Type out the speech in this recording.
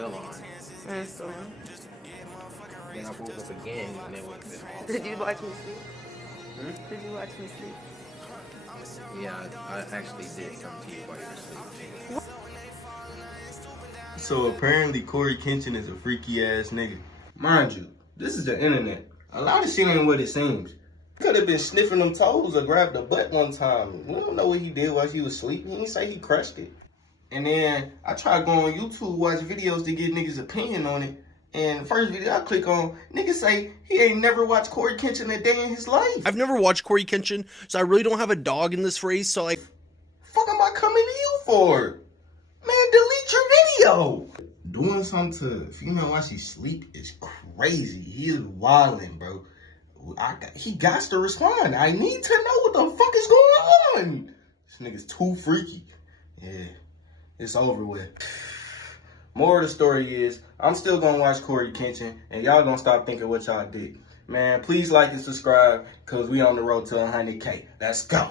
still on. And it's still on. Then I woke up again and it would have been off. Did you watch me sleep? Did you watch me sleep? Yeah, I actually did come to you while you were asleep. So apparently Corey Kenshin is a freaky ass nigga. Mind you, this is the internet. A lot of shit ain't what it seems. Could have been sniffing them toes or grabbed a butt one time. We don't know what he did while he was sleeping. He didn't say he crushed it. And then I tried going on YouTube, watch videos to get niggas' opinion on it. And the first video I click on, niggas say he ain't never watched Corey Kenshin a day in his life. I've never watched Corey Kenshin, so I really don't have a dog in this race, so like... Fuck am I coming to you for? Man, delete your video. Doing something to a female while she sleep is crazy. He is wildin', bro. He got to respond. I need to know what the fuck is going on. This nigga's too freaky. Yeah, it's over with. More of the story is, I'm still gonna watch Corey Kenshin, and y'all gonna stop thinking what y'all did. Man, please like and subscribe, cause we on the road to 100K. Let's go.